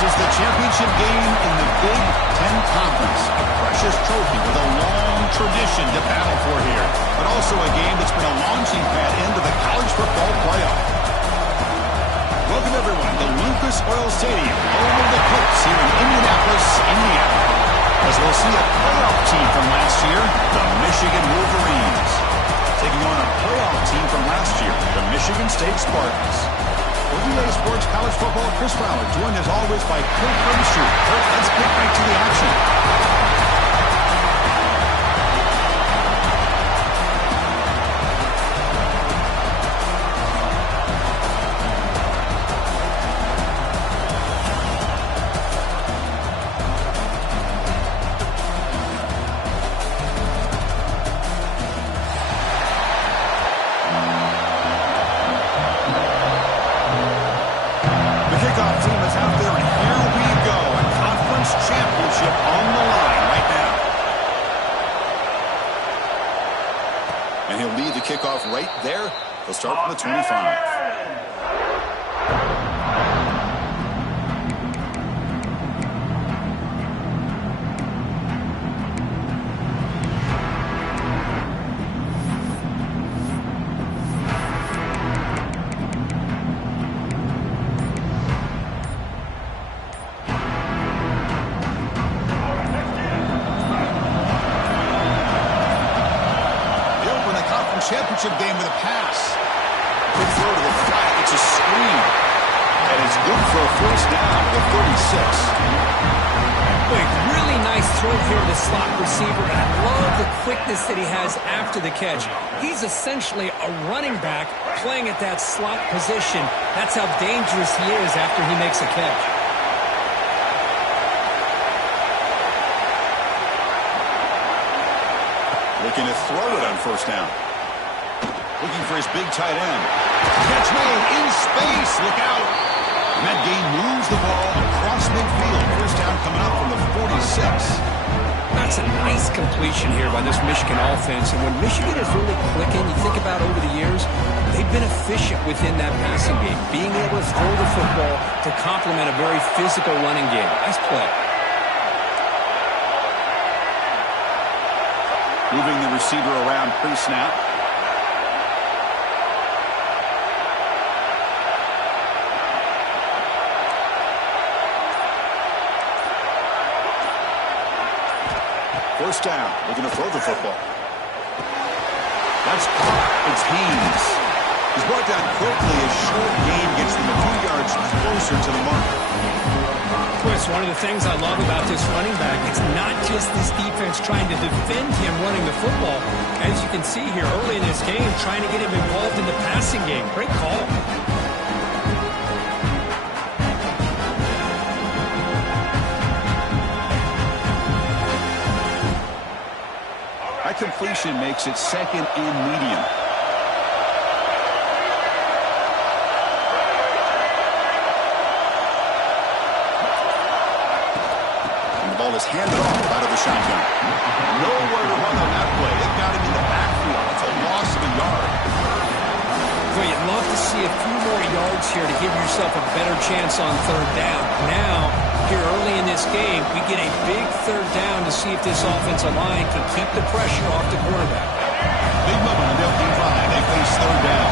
This is the championship game in the Big Ten Conference. A precious trophy with a long tradition to battle for here. but also a game that's been a launching pad into the college football playoff. Welcome, everyone, to Lucas Oil Stadium, home of the Colts here in Indianapolis, Indiana. As we'll see a playoff team from last year, the Michigan Wolverines, taking on a playoff team from last year, the Michigan State Spartans. For Relay Sports College Football, Chris Fowler, joined as always by Kurt Bradshaw. Kurt, let's get right to the action. Right there, they'll start from the 25. Championship game with a pass. Good throw to the flat. It's a screen. And it's good for a first down to the 36. Wait, really nice throw here to the slot receiver. And I love the quickness that he has after the catch. He's essentially a running back playing at that slot position. That's how dangerous he is after he makes a catch. Looking to throw it on first down. Looking for his big tight end. Catch made in space. Look out. And that game moves the ball across midfield. First down coming up from the 46. That's a nice completion here by this Michigan offense. And when Michigan is really clicking, you think about over the years, they've been efficient within that passing game. Being able to throw the football to complement a very physical running game. Nice play. Moving the receiver around pre-snap. First down, looking to throw the football. That's caught. It's Haynes. He's brought down quickly. A short gain gets them a few yards closer to the mark. Chris, one of the things I love about this running back, it's not just this defense trying to defend him running the football. As you can see here early in this game, trying to get him involved in the passing game. Great call. That completion makes it second and medium. And the ball is handed off out of the shotgun. Nowhere to run on that play. It got him in the backfield. It's a loss of a yard. Well, you'd love to see a few more yards here to give yourself a better chance on third down. Now, here early in this game, we get a big third down to see if this offensive line can keep the pressure off the quarterback. Big moment on the opening drive. They face third down.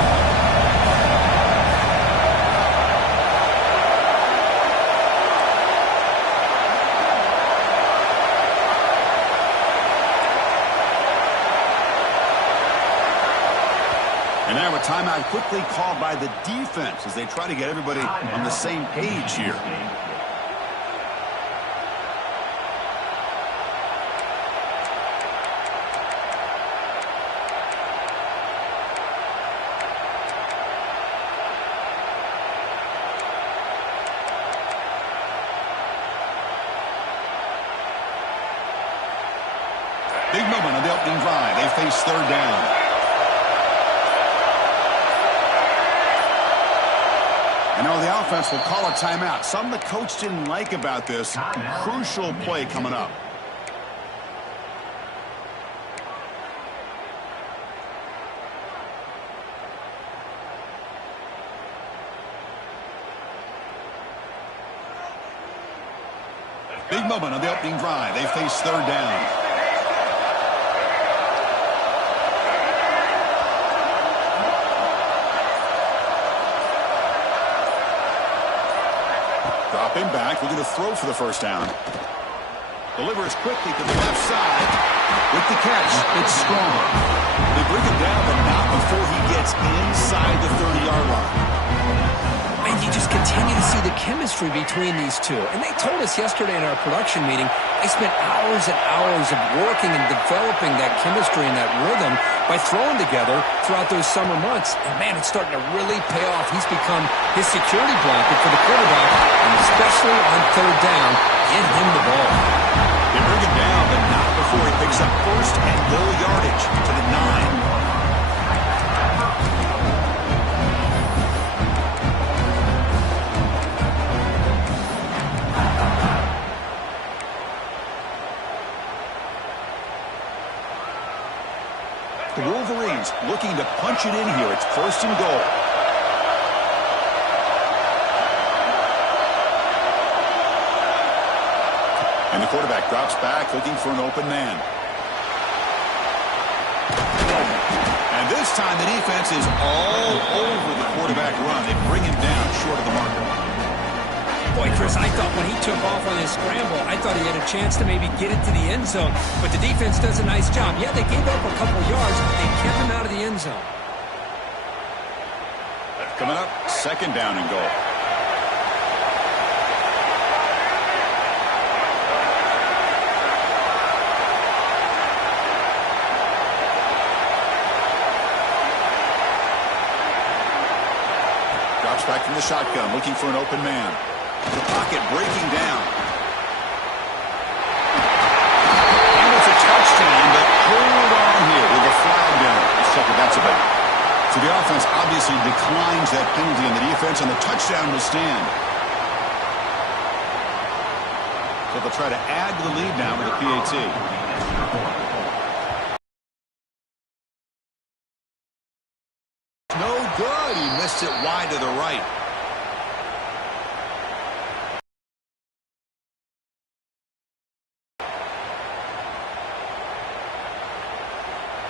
And now a timeout quickly called by the defense as they try to get everybody on the same page here. Big moment on the opening drive. They face third down. And now the offense will call a timeout. Something the coach didn't like about this. Crucial play coming up. Big moment on the opening drive. They face third down. Back, looking to throw for the first down. Delivers quickly to the left side. With the catch, it's strong. They bring him down, but not before he gets inside the 30-yard line. And you just continue to see the chemistry between these two. And they told us yesterday in our production meeting, they spent hours and hours of working and developing that chemistry and that rhythm by throwing together throughout those summer months. And, man, it's starting to really pay off. He's become his security blanket for the quarterback, and especially on third down, get him the ball. They bring him down, but not before he picks up first and goal yardage to the 9. The Wolverines looking to punch it in here. It's first and goal. And the quarterback drops back looking for an open man. And this time the defense is all over the quarterback run. They bring him down short of the marker. Boy, Chris, I thought when he took off on his scramble, I thought he had a chance to maybe get it to the end zone. But the defense does a nice job. Yeah, they gave up a couple yards, but they kept him out of the end zone. Coming up, second down and goal. Drops back from the shotgun, looking for an open man. The pocket breaking down. And it's a touchdown, but hold on here with the flag down. Let's check what that's about. So the offense obviously declines that penalty on the defense, and the touchdown will stand. So they'll try to add to the lead now with a PAT. No good. He missed it wide to the right.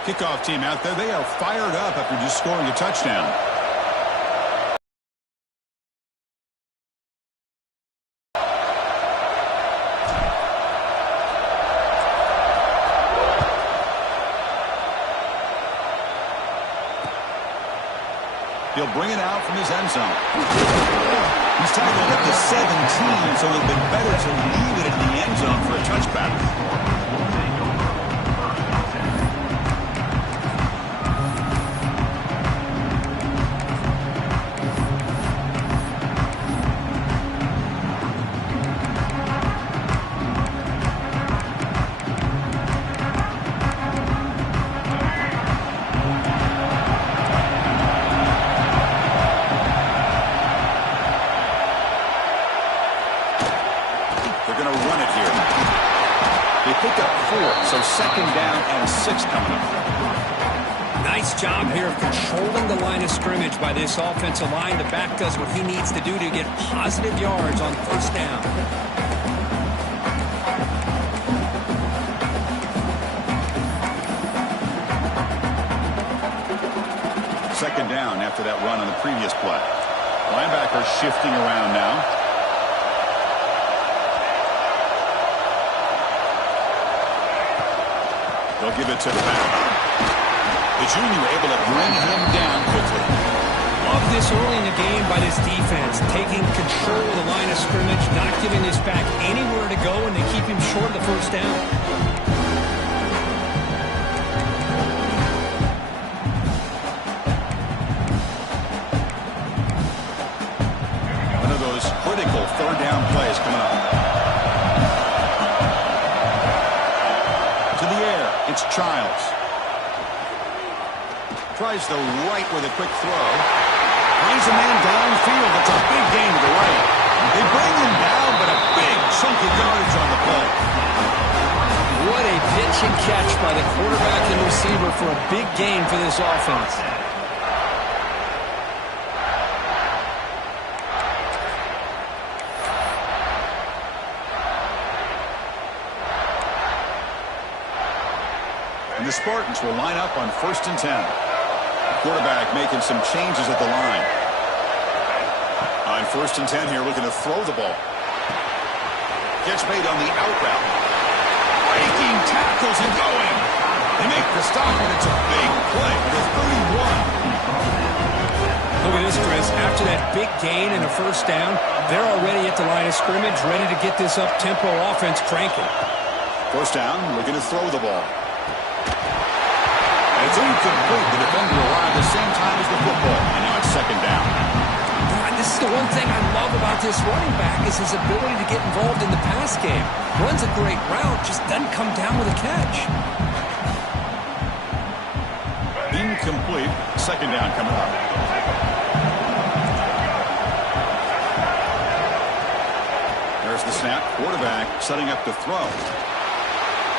Kickoff team out there, they are fired up after just scoring a touchdown. He'll bring it out from his end zone. He's tackled at the 17, so it'll be better to leave it in the end zone for a touchback. So second down and 6 coming up. Nice job here of controlling the line of scrimmage by this offensive line. The back does what he needs to do to get positive yards on first down. Second down after that run on the previous play. Linebacker shifting around now. They'll give it to the back. The junior able to bring him down quickly. Love this early in the game by this defense, taking control of the line of scrimmage, not giving this back anywhere to go, and they keep him short of the first down. One of those critical third down plays coming up. It's Childs. Tries the right with a quick throw. Finds a man downfield. That's a big gain to the right. They bring him down, but a big chunk of yardage on the play. What a pitch and catch by the quarterback and receiver for a big gain for this offense. And the Spartans will line up on first and 10. Quarterback making some changes at the line. On first and 10 here, looking to throw the ball. Gets made on the out route. Breaking tackles and going. They make the stop, and it's a big play for the 31. Look at this, Chris. After that big gain and a first down, they're already at the line of scrimmage, ready to get this up-tempo offense cranking. First down, looking to throw the ball. And it's incomplete. The defender arrived at the same time as the football, and now it's second down. This is the one thing I love about this running back is his ability to get involved in the pass game. Runs a great route, just doesn't come down with a catch. Incomplete. Second down coming up. There's the snap. Quarterback setting up to throw.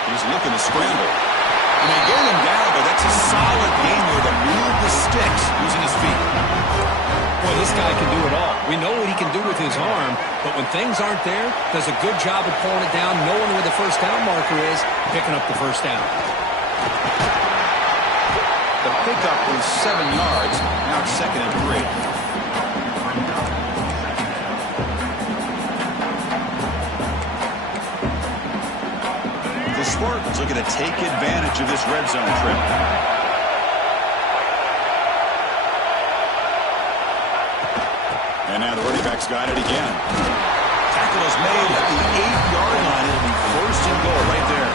He's looking to scramble. And they get him down, but that's a solid game here to move the sticks using his feet. Boy, this guy can do it all. We know what he can do with his arm, but when things aren't there, does a good job of pulling it down, knowing where the first down marker is, picking up the first down. The pickup was 7 yards. Now it's second and 3. The Spartans looking to take advantage of this red zone trip. And now the running back's got it again. Tackle is made at the 8-yard line. It'll be first and goal right there.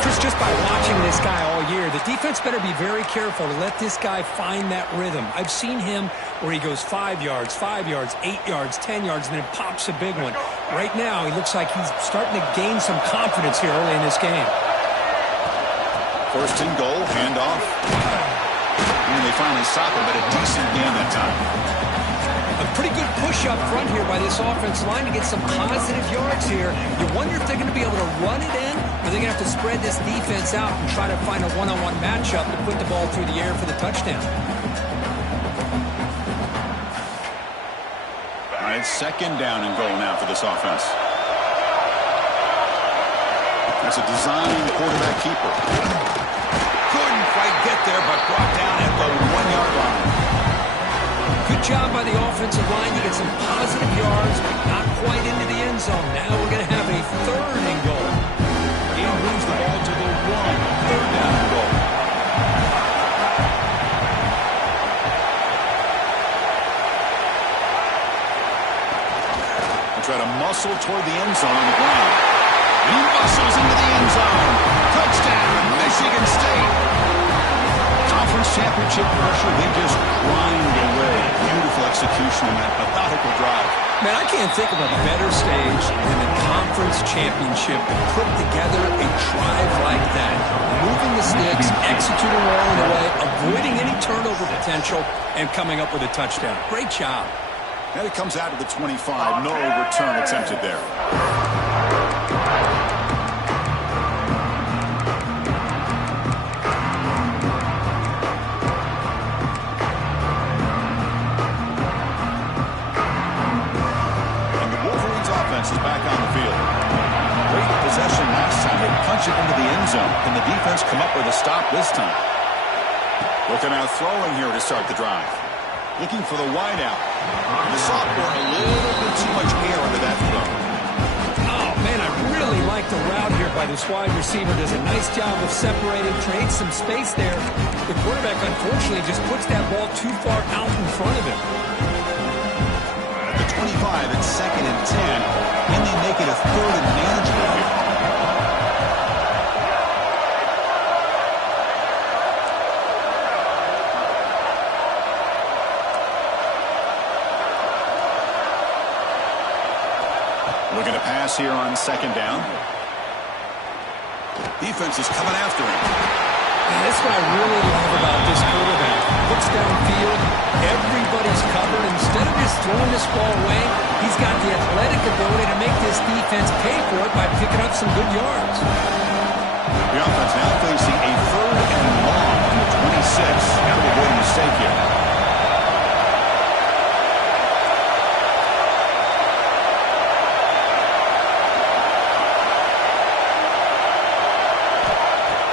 Chris, just by watching this guy all year, the defense better be very careful to let this guy find that rhythm. I've seen him where he goes 5 yards, 5 yards, 8 yards, 10 yards, and then pops a big one. Right now, he looks like he's starting to gain some confidence here early in this game. First and goal, handoff. And they finally stop him, but a decent game that time. A pretty good push up front here by this offense line to get some positive yards here. You wonder if they're going to be able to run it in, or they're going to have to spread this defense out and try to find a one-on-one matchup to put the ball through the air for the touchdown. All right, second down and goal now for this offense. That's a design quarterback keeper. Couldn't quite get there, but brought down at the 1-yard line. Good job by the offensive line to get some positive yards, but not quite into the end zone. Now we're going to have a third and goal. He moves the ball to the 1. Third down and goal. We'll try to muscle toward the end zone on the ground. He muscles into the end zone. Touchdown, Michigan State. Conference championship pressure, they just grind away. Beautiful execution on that methodical drive. Man, I can't think of a better stage than the conference championship to put together a drive like that. Moving the sticks, executing along the way, avoiding any turnover potential, and coming up with a touchdown. Great job. And it comes out of the 25. No return attempted there. Is back on the field. Great possession last time. They punch it into the end zone. Can the defense come up with a stop this time? Looking out throwing here to start the drive. Looking for the wide out. And the sophomore a little bit too much air under that throw. Oh, man, I really like the route here by this wide receiver. Does a nice job of separating, creates some space there. The quarterback, unfortunately, just puts that ball too far out in front of him. The 25 at second and 10. And they make it a third and manageable here. Looking to pass here on second down. Defense is coming after him. And that's what I really love about this quarterback. Looks downfield, everybody's covered. Instead of just throwing this ball away, he's got the athletic ability to make this defense pay for it by picking up some good yards. The offense now facing a third and long on the 26. Got to avoid a mistake here.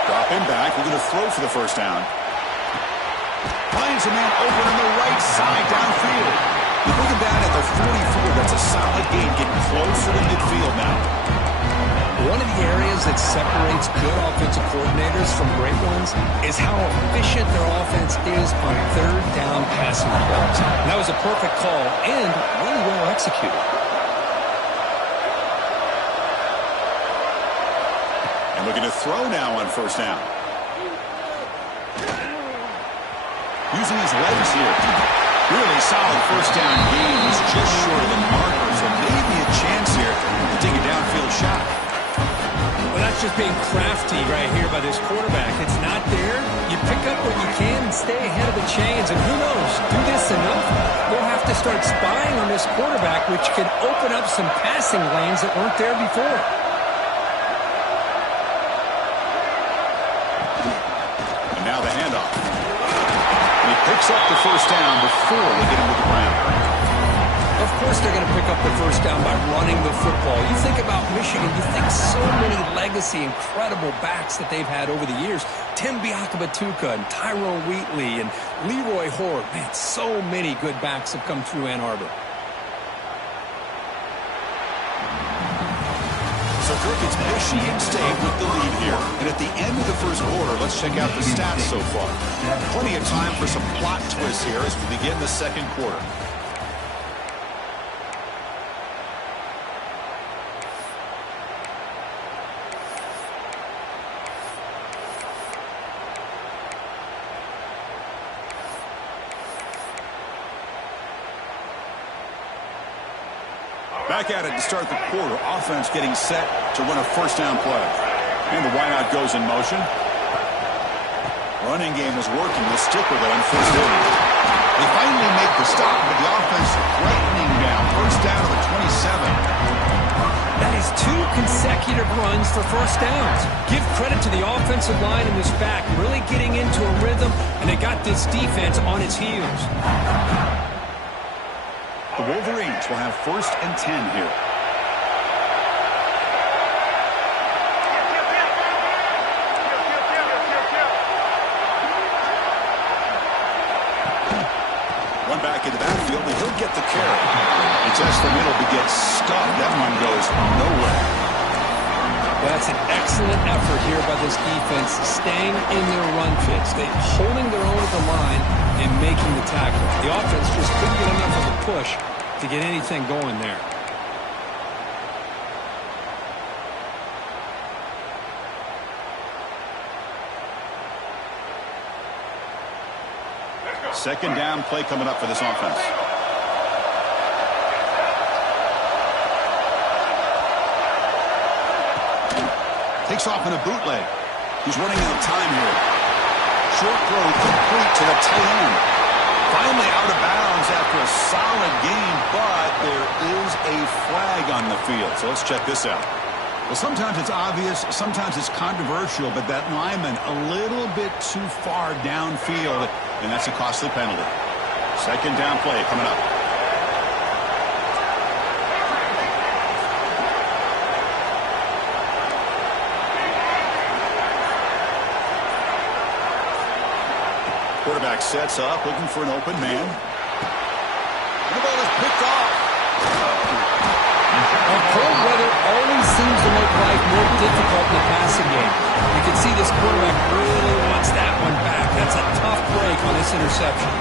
Dropping back, we're going to throw for the first down. Finds a man open on the right side downfield. You bring him down at the 44. That's a solid gain, getting closer to midfield now. One of the areas that separates good offensive coordinators from great ones is how efficient their offense is on third down passing plays. And that was a perfect call and really well executed. And looking to throw now on first down. Using his legs here. Really solid first down gain. He's just short of the marker, so maybe a chance here to take a downfield shot. Well, that's just being crafty right here by this quarterback. It's not there. You pick up what you can and stay ahead of the chains. And who knows, do this enough, we'll have to start spying on this quarterback, which could open up some passing lanes that weren't there before. And now the handoff. And he picks up the first down before they get him to the ground. Of course they're going to pick up the first down by running the football. You think about Michigan, you think so many legacy, incredible backs that they've had over the years. Tim Biakabatuka and Tyrone Wheatley and Leroy Horde. Man, so many good backs have come through Ann Arbor. So Kirk, it's Michigan State with the lead here. And at the end of the first quarter, let's check out the stats so far. Plenty of time for some plot twists here as we begin the second quarter. Back at it to start the quarter. Offense getting set to run a first down play. And the wideout goes in motion. Running game is working. They'll stick with it on first down. They finally make the stop, but the offense lightning down. First down to the 27. That is 2 consecutive runs for first downs. Give credit to the offensive line in this back, really getting into a rhythm, and they got this defense on its heels. The Wolverines will have first and 10 here. One back into that field, and he'll get the carry. He tests the middle, but gets stuck. That one goes nowhere. That's an excellent effort here by this defense, staying in their run fits. They're holding their own at the line and making the tackle. The offense just couldn't get enough of a push to get anything going there. Second down play coming up for this offense. Takes off in a bootleg. He's running out of time here. Short throw complete to the tight end. Finally out of bounds after a solid game, but there is a flag on the field. So let's check this out. Well, sometimes it's obvious, sometimes it's controversial, but that lineman a little bit too far downfield, and that's a costly penalty. Second down play coming up. Quarterback sets up, looking for an open man. And the ball is picked off. Cold weather always seems to make life more difficult in the passing game. You can see this quarterback really wants that one back. That's a tough break on this interception.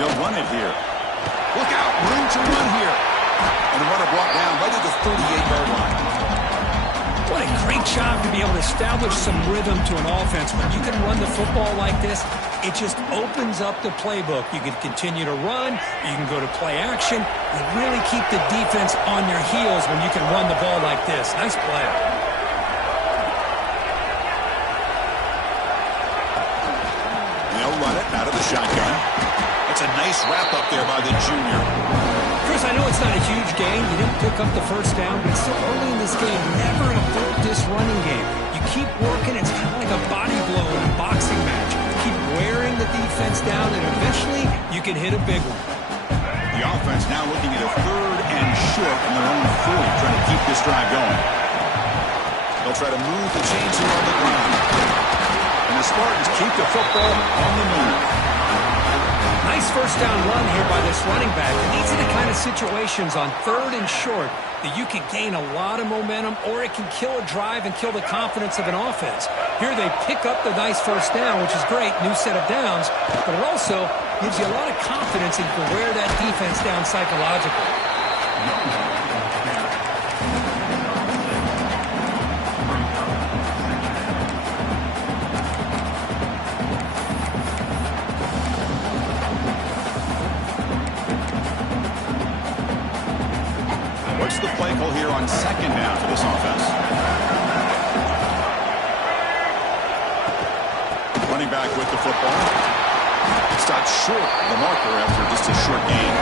They'll run it here. Look out, room to run here. And the runner brought down right at the 38-yard line. What a great job to be able to establish some rhythm to an offense. When you can run the football like this, it just opens up the playbook. You can continue to run. You can go to play action. You really keep the defense on your heels when you can run the ball like this. Nice play. They'll run it out of the shotgun. It's a nice wrap-up there by the junior. Chris, I know it's not a huge gain. You didn't pick up the first down, but it's still early in this game. Never abort this running game. You keep working. It's kind of like a body blow in a boxing match. Keep wearing the defense down, and eventually you can hit a big one. The offense now looking at a 3rd and short from their own 40, trying to keep this drive going. They'll try to move the chains here on the ground. And the Spartans keep the football on the move. Nice first down run here by this running back. And these are the kind of situations on 3rd and short that you can gain a lot of momentum, or it can kill a drive and kill the confidence of an offense. Here they pick up the nice first down, which is great, new set of downs, but it also gives you a lot of confidence in to wear that defense down psychologically. What's the play call here on 2nd down for this offense? Running back with the football. Stopped short of the marker after just a short gain.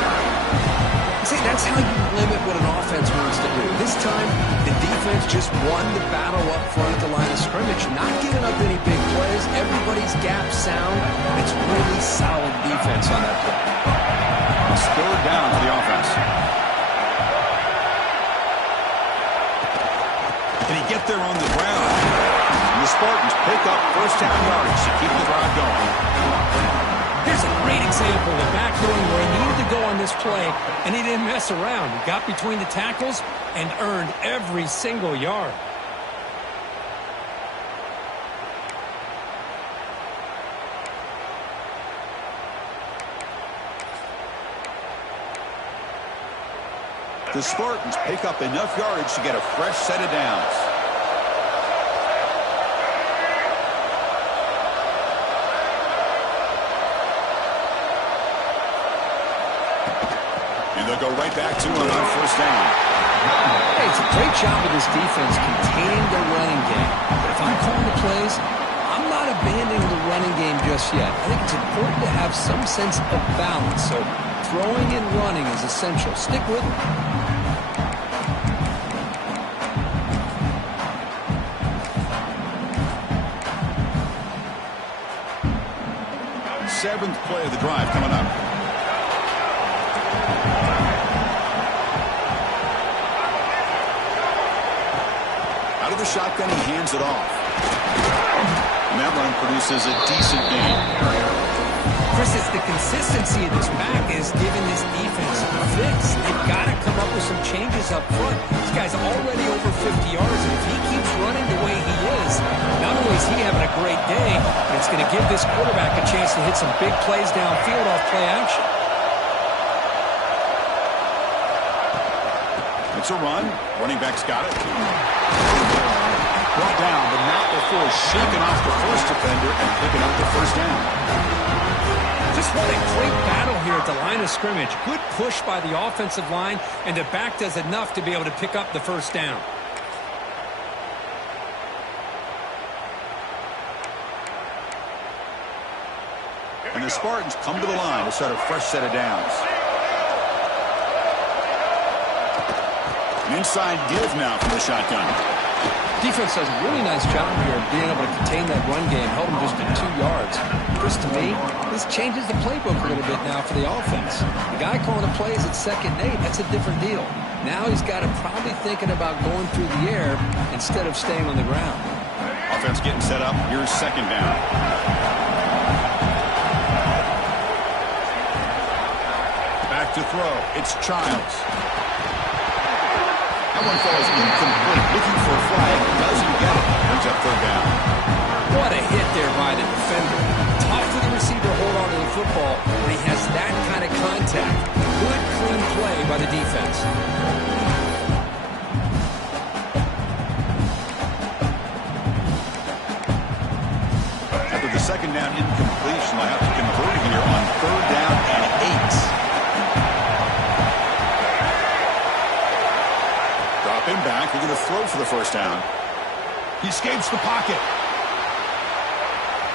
See, that's how you limit what an offense wants to do. This time, the defense just won the battle up front at the line of scrimmage, not giving up any big plays. Everybody's gap sound. It's really solid defense on that play. It's 3rd down for the offense. Can he get there on the ground? And the Spartans pick up 1st down yardage to keep the drive going. Here's a great example of back knowing where he needed to go on this play, and he didn't mess around. He got between the tackles and earned every single yard. The Spartans pick up enough yardage to get a fresh set of downs. And they'll go right back to him on 1st down. Hey, it's a great job of this defense containing their running game. But if I'm calling the plays, I'm not abandoning the running game just yet. I think it's important to have some sense of balance. So throwing and running is essential. Stick with it. 7th play of the drive coming up. Out of the shotgun, he hands it off. And that run produces a decent gain. Chris, it's the consistency of this back is giving this defense fits. They've got to come up with some changes up front. This guy's already over 50 yards, and if he keeps running the way he is, not only is he having a great day, but it's going to give this quarterback a chance to hit some big plays downfield off play action. It's a run. Running back's got it. Brought down, but not before shaking off the first defender and picking up the 1st down. Just what a great battle here at the line of scrimmage. Good push by the offensive line, and the back does enough to be able to pick up the 1st down. And the Spartans come to the line to start a fresh set of downs. An inside give now from the shotgun. Defense does a really nice job here of being able to contain that run game, held them just at 2 yards. Chris, to me, this changes the playbook a little bit now for the offense. The guy calling the plays at 2nd and 8, that's a different deal. Now he's got to probably thinking about going through the air instead of staying on the ground. Offense getting set up. Here's 2nd down. Back to throw. It's Childs. That one falls incomplete. Looking for a flag. Doesn't get it. Brings up 3rd down. What a hit there by the defender. Tough for the receiver to hold on to the football when he has that kind of contact. Good, clean play by the defense. After the 2nd down incompletion, they'll have to convert here on 3rd down and 8. Drop him back. They're going to throw for the 1st down. He escapes the pocket.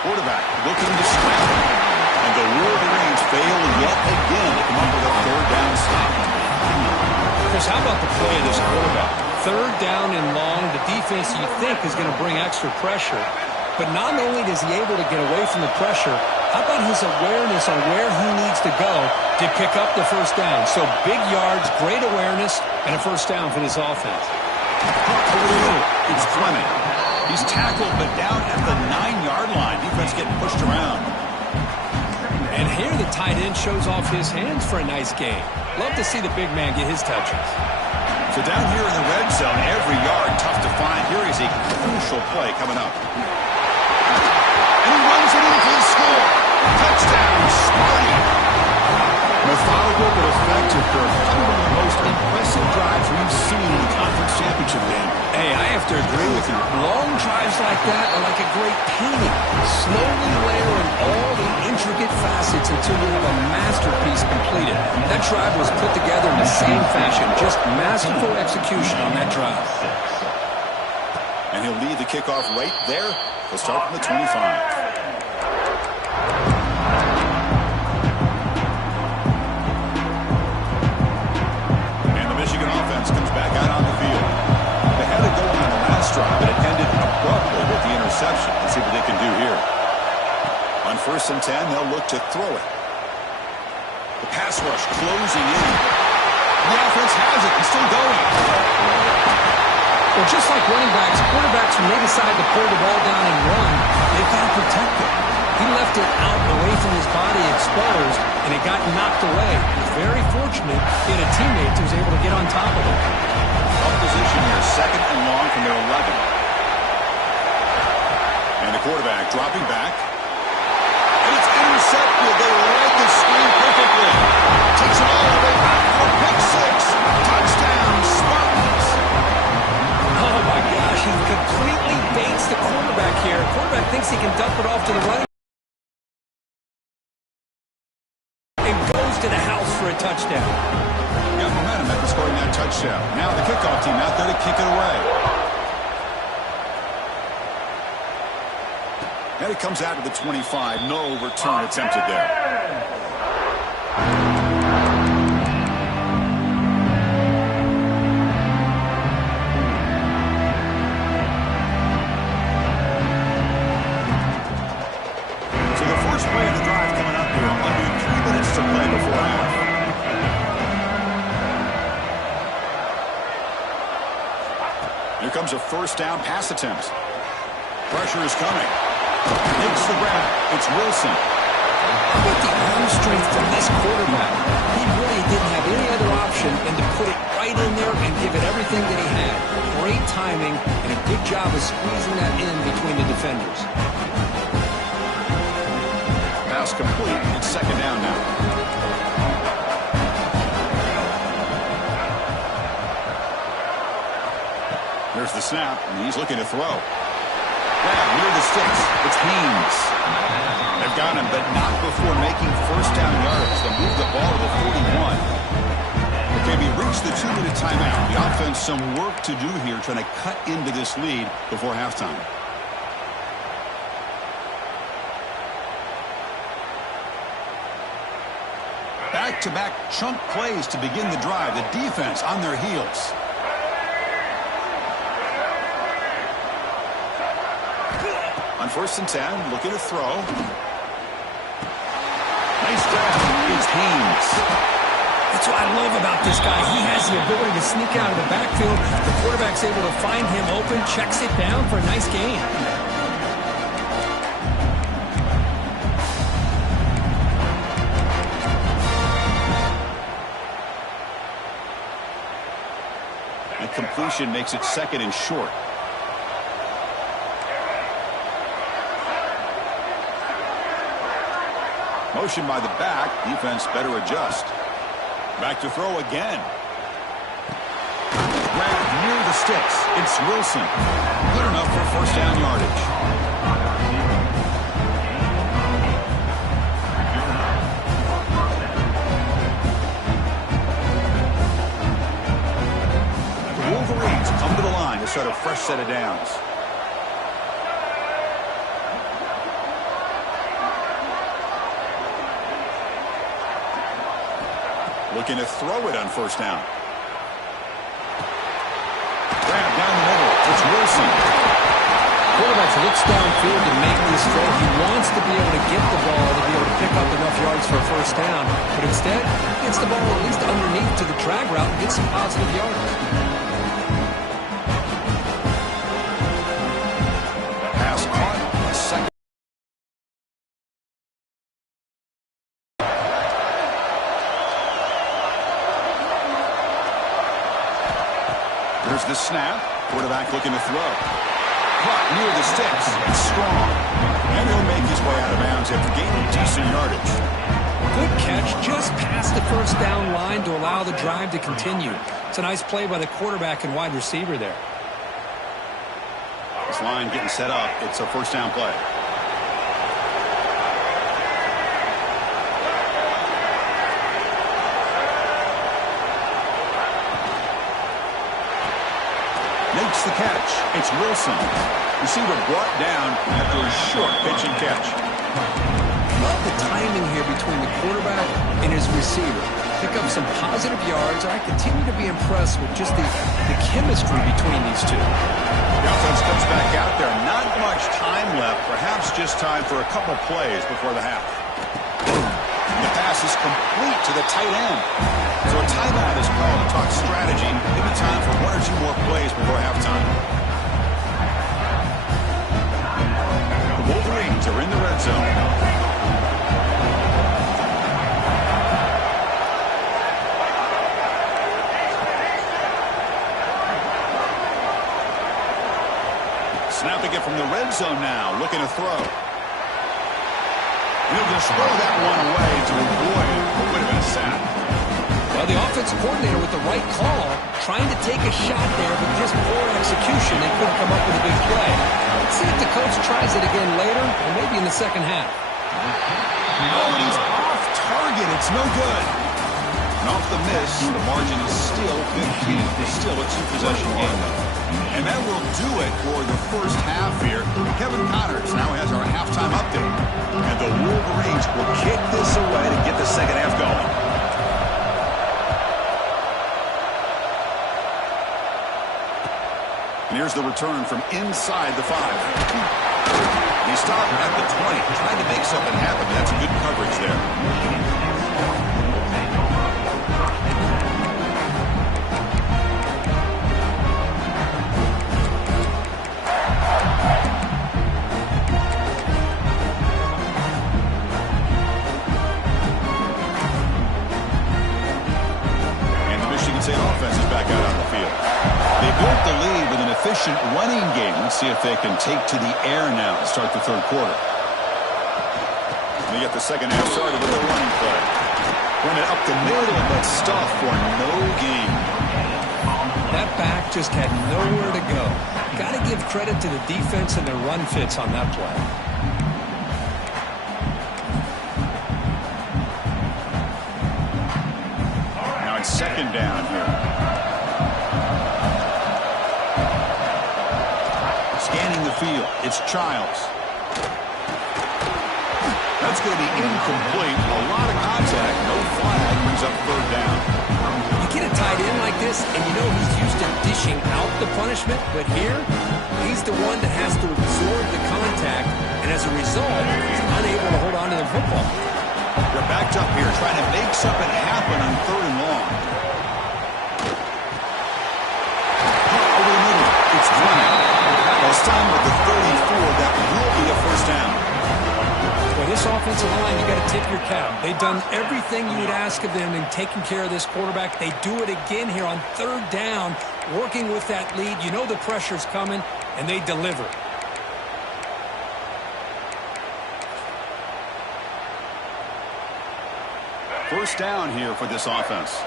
Quarterback looking to scramble. And the Wolverines fail yet again to come up with a 3rd down stop. Chris, how about the play of this quarterback? 3rd down and long. The defense you think is going to bring extra pressure. But not only is he able to get away from the pressure, How about his awareness on where he needs to go to pick up the first down? So big yards, great awareness, and a first down for this offense. It's Fleming. He's tackled, but down at the 9-yard line. Defense getting pushed around. And here the tight end shows off his hands for a nice game. Love to see the big man get his touches. So down here in the red zone, every yard tough to find. Here is a crucial play coming up. And he runs it in for the score. Touchdown, Sparty. Methodical but effective, Kirk. Probably one of the most impressive drives we've seen in the conference championship game. Hey, I have to agree with you. Long drives like that are like a great painting. Slowly layering all the intricate facets until you have a masterpiece completed. That drive was put together in the same fashion. Just masterful execution on that drive. And he'll lead the kickoff right there. He'll start from the 25. Offense comes back out on the field. They had it going on the last drive, but it ended abruptly with the interception. Let's see what they can do here. On 1st and 10, they'll look to throw it. The pass rush closing in. The offense has it and still going. Well, just like running backs, quarterbacks, when they decide to pull the ball down and run, they've got to protect it. He left it out away from his body exposed, and it got knocked away. He was very fortunate he had a teammate who was able to get on top of it. Up position here, 2nd and long from their 11. And the quarterback dropping back. And it's intercepted. They read the screen perfectly. Takes it all the way back for pick 6. Touchdown, Spartans. Oh, my gosh. He completely baits the quarterback here. The quarterback thinks he can dump it off to the running to the house for a touchdown. Got momentum after scoring that touchdown. Now the kickoff team out there to kick it away. And it comes out of the 25. No return attempted there. So the first play of the drive coming up here. Under 3 minutes to play before half. Here comes a first down pass attempt. Pressure is coming. Makes the grab. It's Wilson. How about the arm strength from this quarterback? He really didn't have any other option than to put it right in there and give it everything that he had. Great timing and a good job of squeezing that in between the defenders. Pass complete. It's 2nd down now. There's the snap, and he's looking to throw. Grab near the sticks. It's Haynes. They've got him, but not before making first down yardage. They'll move the ball to the 41. Okay, we reached the 2-minute timeout. The offense some work to do here, trying to cut into this lead before halftime. Back-to-back chunk plays to begin the drive. The defense on their heels. On 1st and 10, looking to throw. Nice grab. It's Haynes. That's what I love about this guy. He has the ability to sneak out of the backfield. The quarterback's able to find him open, checks it down for a nice gain. And completion makes it 2nd and short. Motion by the back. Defense better adjust. Back to throw again. Grab near the sticks. It's Wilson. Good enough for first down yardage. The Wolverines come to the line to start a fresh set of downs. Looking to throw it on first down. Grab down the middle. It's Wilson. Quarterback looks downfield to make this throw. He wants to be able to get the ball to be for a first down, but instead gets the ball at least underneath to the drag route and gets some positive yards. Pass caught. Second. There's the snap. Quarterback looking to throw. Caught near the sticks. It's strong. And he'll make his way out of bounds after gaining decent yardage. Good catch just past the first down line to allow the drive to continue. It's a nice play by the quarterback and wide receiver there. This line getting set up. It's a first down play. Makes the catch. It's Wilson. Receiver brought down after a short pitch and catch. Love the timing here between the quarterback and his receiver. Pick up some positive yards. I continue to be impressed with just the chemistry between these two. The offense comes back out there. Not much time left. Perhaps just time for a couple plays before the half. The pass is complete to the tight end. So a timeout is called to talk strategy. Maybe time for one or two more plays before halftime. The Wolverines are in the red zone. Snapping it from the red zone now, looking to throw. He'll just throw that one away to avoid what would have been a sack. Well, the offensive coordinator with the right call, trying to take a shot there, but just poor execution. They couldn't come up with a big play. Let's see if the coach tries it again later, or maybe in the second half. Oh, and he's off target. It's no good. And off the miss, the margin is still 15. It's still a two-possession game, though. And that will do it for the first half here. Kevin Connors now has our halftime update. And the Wolverines will kick this away to get the second half going. And here's the return from inside the 5. He stopped at the 20, trying to make something happen. That's good coverage there. Efficient running game. Let's see if they can take to the air now to start the third quarter. They get the second half started with a running play. Run it up the middle, but stuff for no gain. That back just had nowhere to go. Got to give credit to the defense and their run fits on that play. Now it's second down here. Scanning the field, it's Childs. That's going to be incomplete. A lot of contact, no flag, brings up third down. You get a tight end like this, and you know he's used to dishing out the punishment, but here, he's the one that has to absorb the contact, and as a result, he's unable to hold on to the football. They're backed up here, trying to make something happen on third and long. Over the middle, it's running. It's time with the 34. That will be a first down. Well, this offensive line, you got to tip your cap. They've done everything you would ask of them in taking care of this quarterback. They do it again here on third down, working with that lead. You know the pressure's coming, and they deliver. First down here for this offense.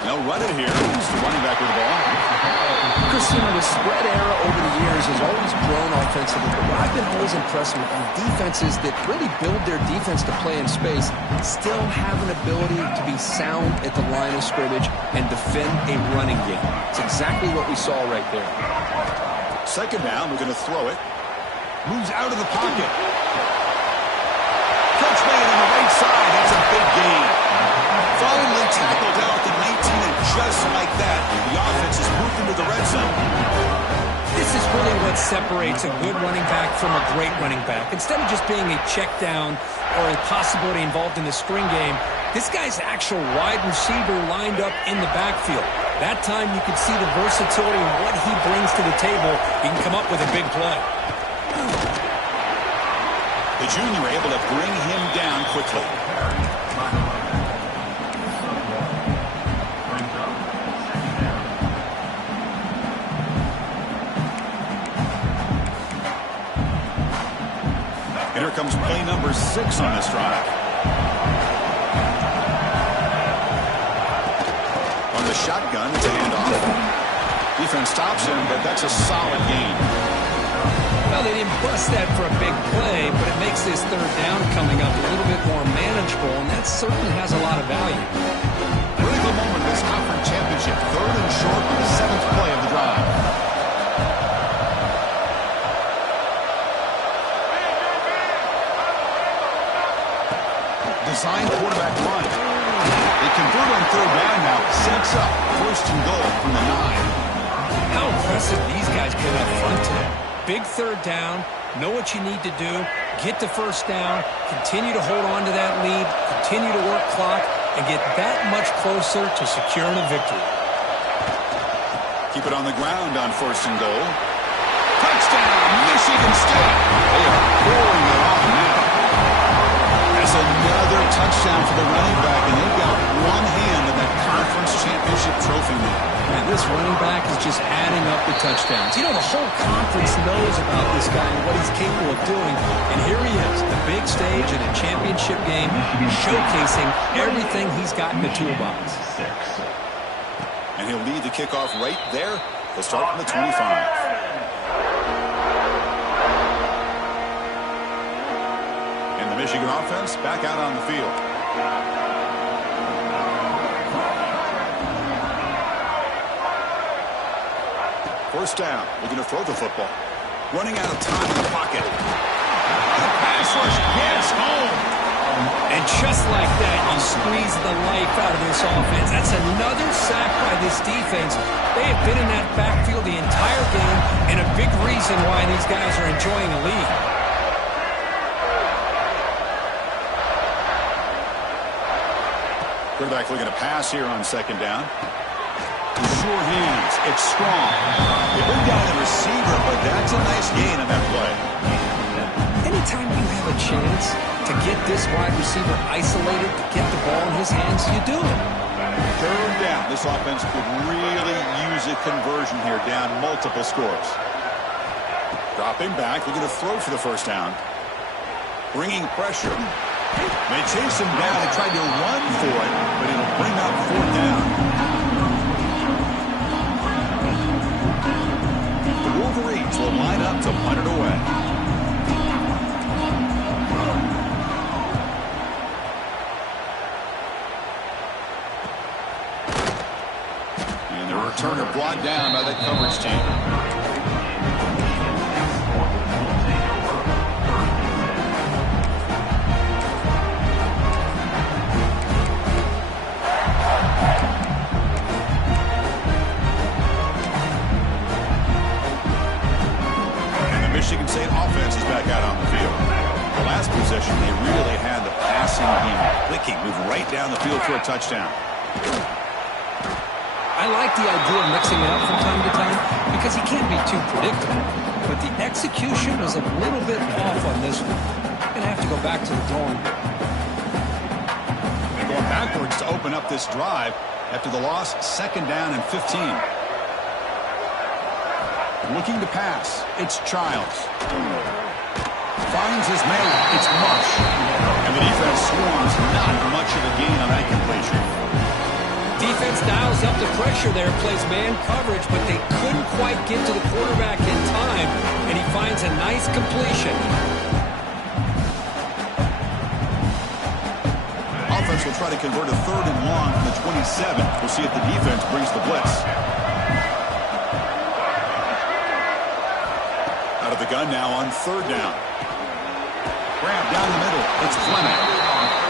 They'll run it here. It's the running back with the ball. Chris, the spread era over the years has always grown offensively, but what I've been always impressed with is defenses that really build their defense to play in space still have an ability to be sound at the line of scrimmage and defend a running game. It's exactly what we saw right there. Second down, we're going to throw it. Moves out of the pocket. Catch made on the right side. That's a big gain. Finally tackled out at the 19, and just like that, the offense is moved into the red zone. This is really what separates a good running back from a great running back. Instead of just being a check down or a possibility involved in the screen game, this guy's actual wide receiver lined up in the backfield. That time you could see the versatility and what he brings to the table. He can come up with a big play. The junior able to bring him down quickly. And here comes play number 6 on this drive. On the shotgun, it's a handoff. Defense stops him, but that's a solid gain. Well, they didn't bust that for a big play, but it makes this third down coming up a little bit more manageable, and that certainly has a lot of value. Critical moment of this conference championship. 3rd and short on the 7th play of the drive. Design quarterback run. They convert on 3rd down now. Sets up 1st and goal from the 9. How impressive these guys been up front today. Big 3rd down, know what you need to do, get the 1st down, continue to hold on to that lead, continue to work clock, and get that much closer to securing a victory. Keep it on the ground on 1st and goal. Touchdown, Michigan State. They are pouring it on now. That's another touchdown for the running back, and they've got one hand in that conference championship trophy now. And this running back is just adding up the touchdowns. You know, the whole conference knows about this guy and what he's capable of doing. And here he is, the big stage in a championship game, showcasing everything he's got in the toolbox. And he'll lead the kickoff right there. They'll start from the 25. And the Michigan offense back out on the field. First down, looking to throw the football. Running out of time in the pocket. The pass rush gets home. And just like that, you squeeze the life out of this offense. That's another sack by this defense. They have been in that backfield the entire game, and a big reason why these guys are enjoying a lead. Quarterback looking to pass here on 2nd down. Sure hands. It's strong. They bring down the receiver, but that's a nice gain on that play. Anytime you have a chance to get this wide receiver isolated, to get the ball in his hands, you do it. 3rd down. This offense could really use a conversion here, down multiple scores. Dropping back, looking to throw for the 1st down. Bringing pressure. They chase him down. They tried to run for it, but it'll bring up 4th down. Wolverines will line up to punt it away. And the returner brought down by the coverage team. Michigan State offense is back out on the field. The last possession, they really had the passing game clicking, moved right down the field for a touchdown. I like the idea of mixing it up from time to time because he can't be too predictable. But the execution was a little bit off on this one. Going to have to go back to the drawing board. They're going backwards to open up this drive after the loss, 2nd down and 15. Looking to pass. It's Childs. Finds his man. It's Mush. And the defense swarms. Not much of a gain on that completion. Defense dials up the pressure there, plays man coverage, but they couldn't quite get to the quarterback in time, and he finds a nice completion. Offense will try to convert a 3rd and long from the 27. We'll see if the defense brings the blitz. Out of the gun now on 3rd down. Grab down the middle. It's Fleming.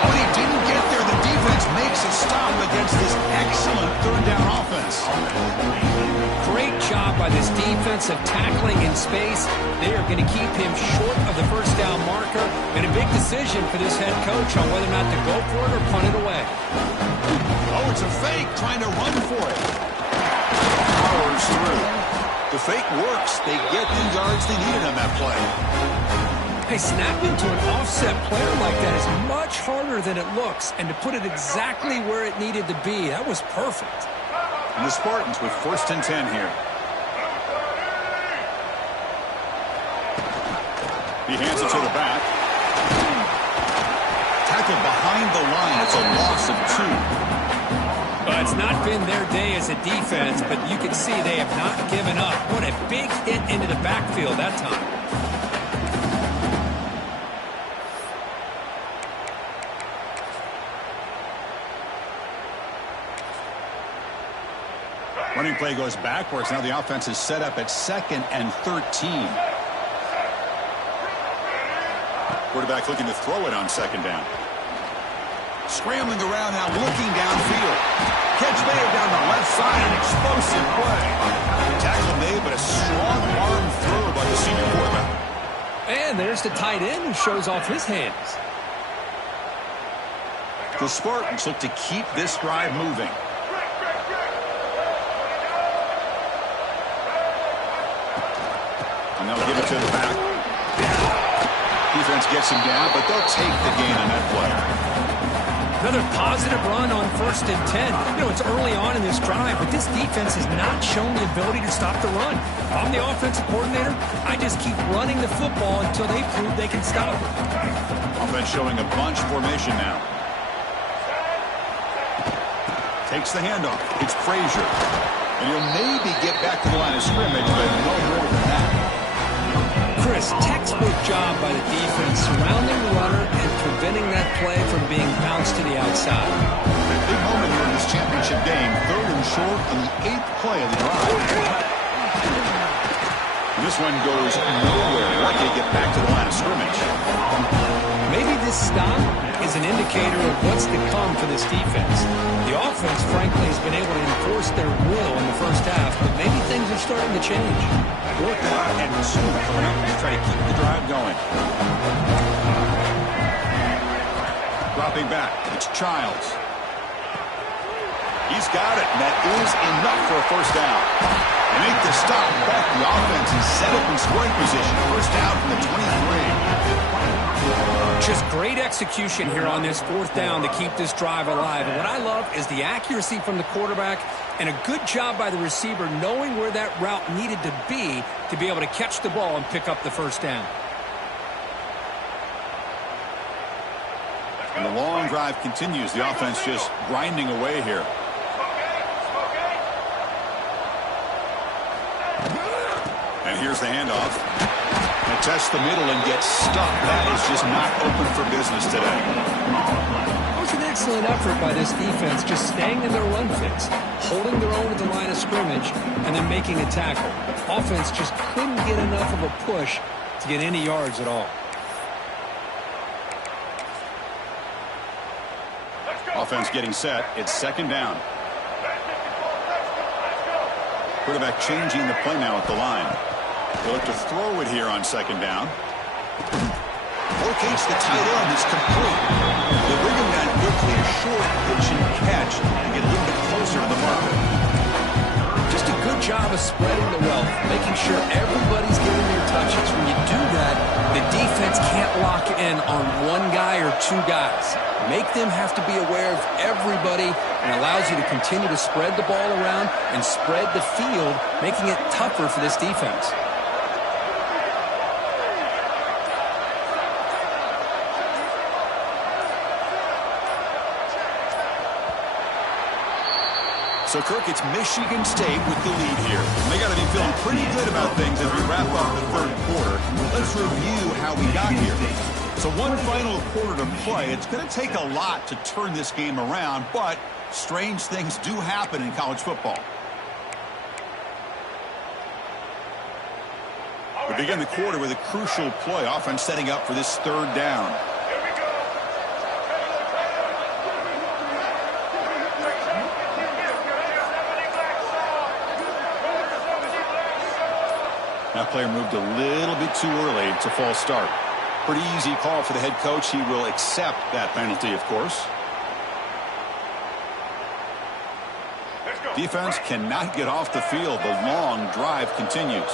Oh, he didn't get there. The defense defense makes a stop against this excellent third down offense. Great job by this defensive tackling in space. They are going to keep him short of the first down marker, and a big decision for this head coach on whether or not to go for it or punt it away. Oh, it's a fake, trying to run for it. Powers through. The fake works. They get the yards they needed on that play. Hey, snapping to an offset player like that is much harder than it looks, and to put it exactly where it needed to be, that was perfect. And the Spartans with 1st and 10 here. He hands it to the back. Tackled behind the line. It's a loss of 2. It's not been their day as a defense, but you can see they have not given up. What a big hit into the backfield that time. Running play goes backwards. Now the offense is set up at 2nd and 13. Quarterback looking to throw it on 2nd down. Scrambling around now, looking downfield. Catch made down the left side, an explosive play. Tackle made, but a strong arm throw by the senior quarterback. And there's the tight end who shows off his hands. The Spartans look to keep this drive moving. And they'll give it to the back. Defense gets him down, but they'll take the gain on that play. Another positive run on 1st and 10. You know, it's early on in this drive, but this defense has not shown the ability to stop the run. If I'm the offensive coordinator, I just keep running the football until they prove they can stop it. Offense showing a bunch formation now. Takes the handoff. It's Frazier. And he'll maybe get back to the line of scrimmage, but no more than that. Chris, textbook job by the defense surrounding the runner and preventing that play from being bounced to the outside. Big moment here in this championship game. 3rd and short on the 8th play of the drive. And this one goes nowhere. Lucky to get back to the line of scrimmage. Maybe this stop is an indicator of what's to come for this defense. The offense, frankly, has been able to enforce their will in the first half, but maybe things are starting to change. 4th down and 2 coming up to try to keep the drive going. Dropping back, it's Childs. He's got it, and that is enough for a 1st down. They make the stop back. The offense is set up in scoring position. 1st down from the 23. Just great execution here on this 4th down to keep this drive alive. And what I love is the accuracy from the quarterback and a good job by the receiver knowing where that route needed to be able to catch the ball and pick up the 1st down. And the long drive continues. The offense just grinding away here. And here's the handoff. And tests the middle and gets stuck. That is just not open for business today. It was an excellent effort by this defense, just staying in their run fits, holding their own at the line of scrimmage, and then making a tackle. Offense just couldn't get enough of a push to get any yards at all. Offense getting set. It's 2nd down. Quarterback changing the play now at the line. They'll look to throw it here on 2nd down. Locates the tight end. It's complete. They bring him down quickly. A short pitch and catch to get a little bit closer to the marker. Just a good job of spreading the wealth, making sure everybody's getting their touches. When you do that, the defense can't lock in on one guy or 2 guys. Make them have to be aware of everybody, and allows you to continue to spread the ball around and spread the field, making it tougher for this defense. So, Kirk, it's Michigan State with the lead here. They got to be feeling pretty good about things as we wrap up the 3rd quarter. Let's review how we got here. So one final quarter to play. It's going to take a lot to turn this game around, but strange things do happen in college football. We begin the quarter with a crucial play. Offense setting up for this 3rd down. That player moved a little bit too early. It's a false start. Pretty easy call for the head coach. He will accept that penalty, of course. Defense cannot get off the field. The long drive continues.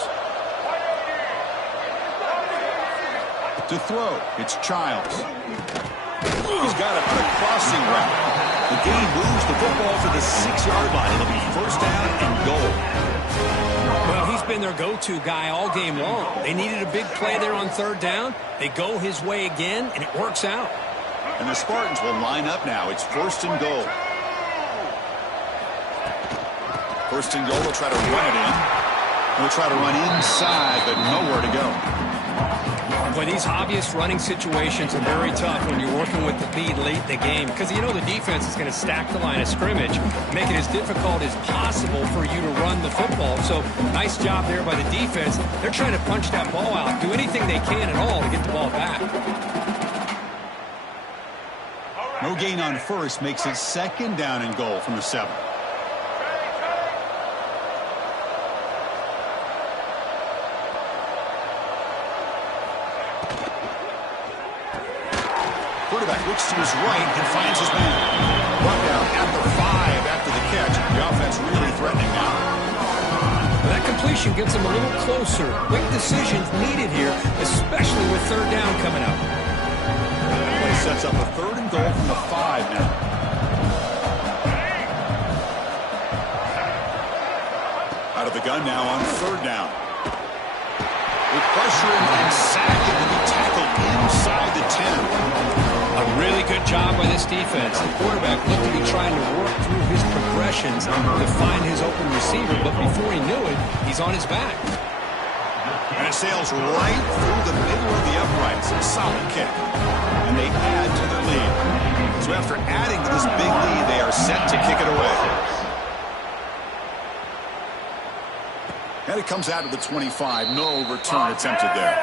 To throw, it's Childs. He's got it on a crossing route. The game moves the football to the 6-yard line. It'll be first down and goal. Well, he's been their go-to guy all game long. They needed a big play there on third down. They go his way again, and it works out. And the Spartans will line up now. It's first and goal. First and goal, they'll try to run it in. They'll try to run inside, but nowhere to go. Boy, these obvious running situations are very tough when you're working with the lead late in the game because you know the defense is going to stack the line of scrimmage, make it as difficult as possible for you to run the football. So nice job there by the defense. They're trying to punch that ball out, do anything they can at all to get the ball back. No gain on first makes it second down and goal from the 7. Quarterback looks to his right and finds his man. Run down at the 5 after the catch. The offense really threatening now. Well, that completion gets them a little closer. Quick decisions needed here, especially with third down coming up. Play sets up a third and goal from the 5 now. Out of the gun now on third down. With pressure and sack, it will be tackled inside the 10. A really good job by this defense. The quarterback looked to be trying to work through his progressions to find his open receiver, but before he knew it, he's on his back. And it sails right through the middle of the uprights. A solid kick. And they add to their lead. So after adding to this big lead, they are set to kick it away. And it comes out of the 25. No return attempted there.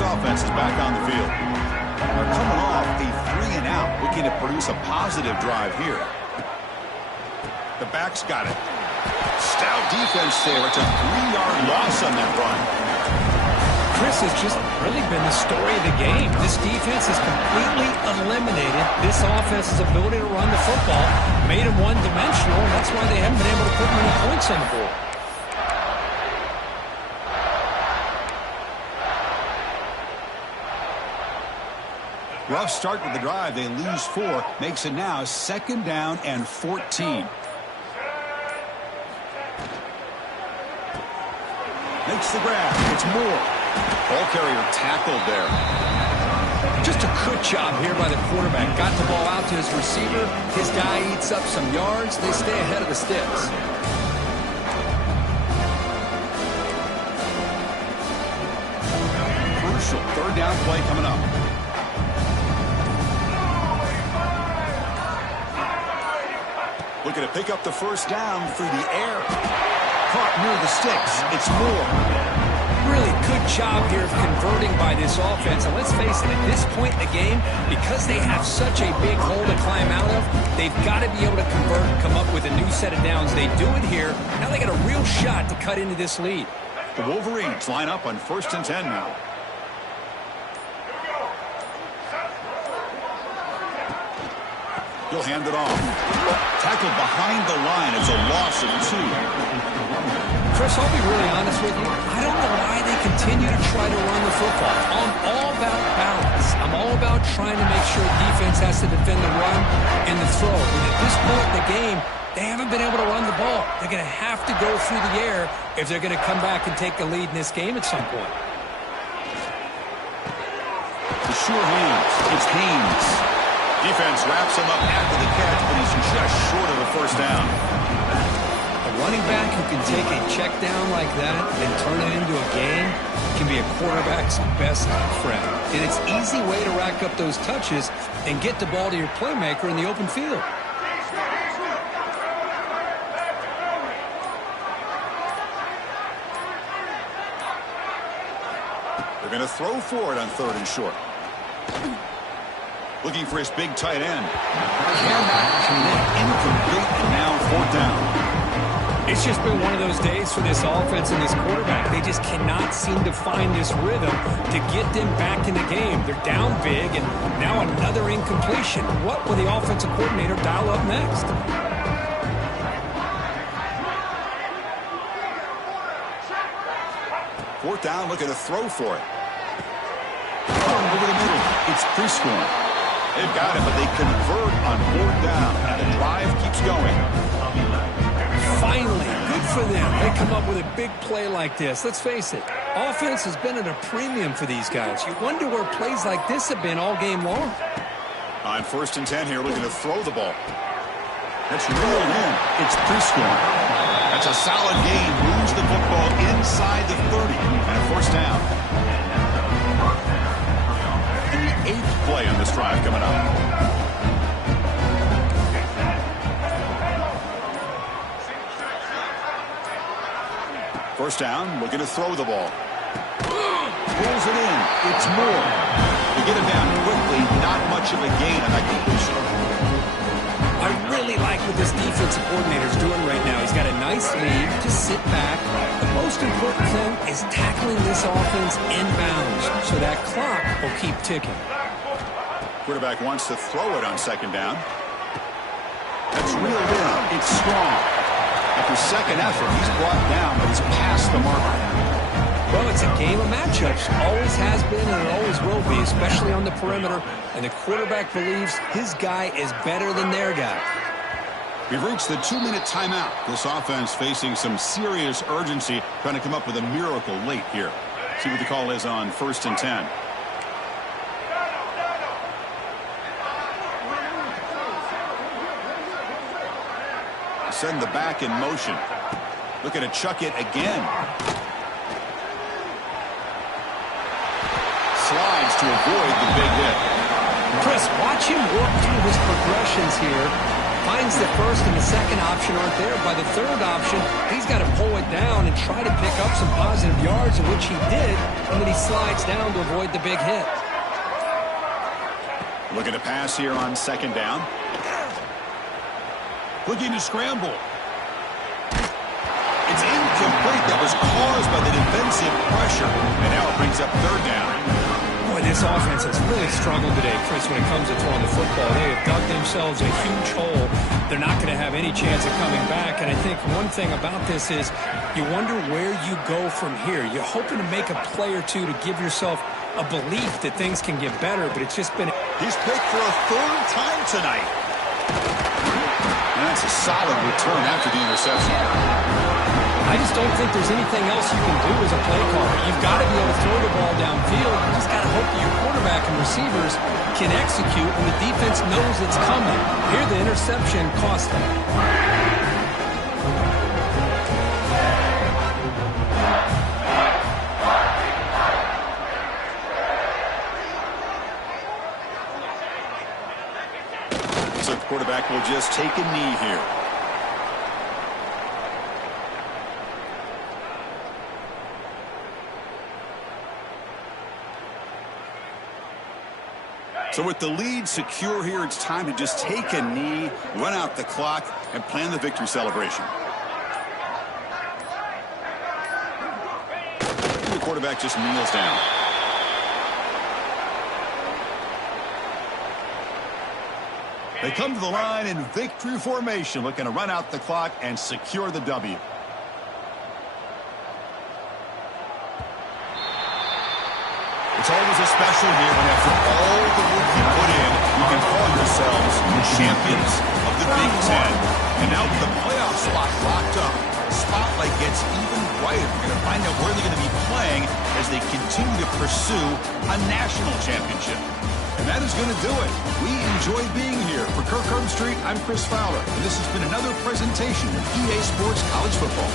Offense is back on the field. They're coming off a 3-and-out, looking to produce a positive drive here. The back's got it. Stout defense there. It's a 3-yard loss on that run. Chris has just really been the story of the game. This defense has completely eliminated this offense's ability to run the football, made them one-dimensional, and that's why they haven't been able to put many points on the board. Rough start with the drive. They lose 4. Makes it now second down and 14. Makes the grab. It's Moore. Ball carrier tackled there. Just a good job here by the quarterback. Got the ball out to his receiver. His guy eats up some yards. They stay ahead of the sticks. Crucial third down play coming up. Looking to pick up the first down through the air. Caught near the sticks. It's Moore. Really good job here of converting by this offense. And let's face it, at this point in the game, because they have such a big hole to climb out of, they've got to be able to convert and come up with a new set of downs. They do it here. Now they got a real shot to cut into this lead. The Wolverines line up on 1st and 10 now. He'll hand it off. Tackled behind the line. It's a loss of 2. Chris, I'll be really honest with you. I don't know why they continue to try to run the football. I'm all about balance. I'm all about trying to make sure defense has to defend the run and the throw. But at this point in the game, they haven't been able to run the ball. They're going to have to go through the air if they're going to come back and take the lead in this game at some point. The sure hands. It's Haynes. Defense wraps him up after the catch, but he's just short of a first down. A running back who can take a check down like that and turn it into a gain can be a quarterback's best friend. And it's an easy way to rack up those touches and get the ball to your playmaker in the open field. They're going to throw for it on 3rd and short. Looking for his big tight end. Cannot connect. Incomplete, and now 4th down. It's just been one of those days for this offense and this quarterback. They just cannot seem to find this rhythm to get them back in the game. They're down big, and now another incompletion. What will the offensive coordinator dial up next? 4th down, looking to throw for it. Over the middle. It's Prescorn. They've got it, but they convert on 4th down, and the drive keeps going. Finally, good for them. They come up with a big play like this. Let's face it, offense has been at a premium for these guys. You wonder where plays like this have been all game long. On 1st and 10 here, looking to throw the ball. That's reeled in. It's Prescorn. That's a solid gain. Moves the football inside the 30, and a 1st down. And the 8th play on this drive coming up. 1st down, looking to throw the ball. Pulls it in. It's Moore. To get him down quickly, not much of a gain on that completion. I really like what this defensive coordinator is doing right now. He's got a nice lead to sit back. The most important thing is tackling this offense inbounds so that clock will keep ticking. Quarterback wants to throw it on 2nd down. That's reeled in. It's strong. After second effort, he's brought down, but he's past the marker. Well, it's a game of matchups. Always has been and it always will be, especially on the perimeter. And the quarterback believes his guy is better than their guy. We've reached the 2-minute timeout. This offense facing some serious urgency, trying to come up with a miracle late here. See what the call is on 1st and 10. Send the back in motion. Looking to chuck it again. Slides to avoid the big hit. Chris, watch him work through his progressions here. Finds the 1st and the 2nd option aren't there. By the 3rd option, he's got to pull it down and try to pick up some positive yards, in which he did, and then he slides down to avoid the big hit. Looking to pass here on 2nd down. Looking to scramble. It's incomplete. That was caused by the defensive pressure. And now it brings up 3rd down. Boy, this offense has really struggled today, Chris, when it comes to throwing the football. They have dug themselves a huge hole. They're not going to have any chance of coming back. And I think one thing about this is you wonder where you go from here. You're hoping to make a play or two to give yourself a belief that things can get better, but it's just been... He's picked for a 3rd time tonight. And that's a solid return after the interception. I just don't think there's anything else you can do as a play caller. You've got to be able to throw the ball downfield. You just got to hope that your quarterback and receivers can execute when the defense knows it's coming. Here, the interception cost them. So the quarterback will just take a knee here. So with the lead secure here, it's time to just take a knee, run out the clock, and plan the victory celebration. And the quarterback just kneels down. They come to the line in victory formation, looking to run out the clock and secure the W. It's always a special year when after all the work you put in, you can call yourselves champions of the Big Ten. And now with the playoff spot locked up, the spotlight gets even brighter. We're going to find out where they're going to be playing as they continue to pursue a national championship. And that is going to do it. We enjoy being here. For Kirk Street, I'm Chris Fowler, and this has been another presentation of EA Sports College Football.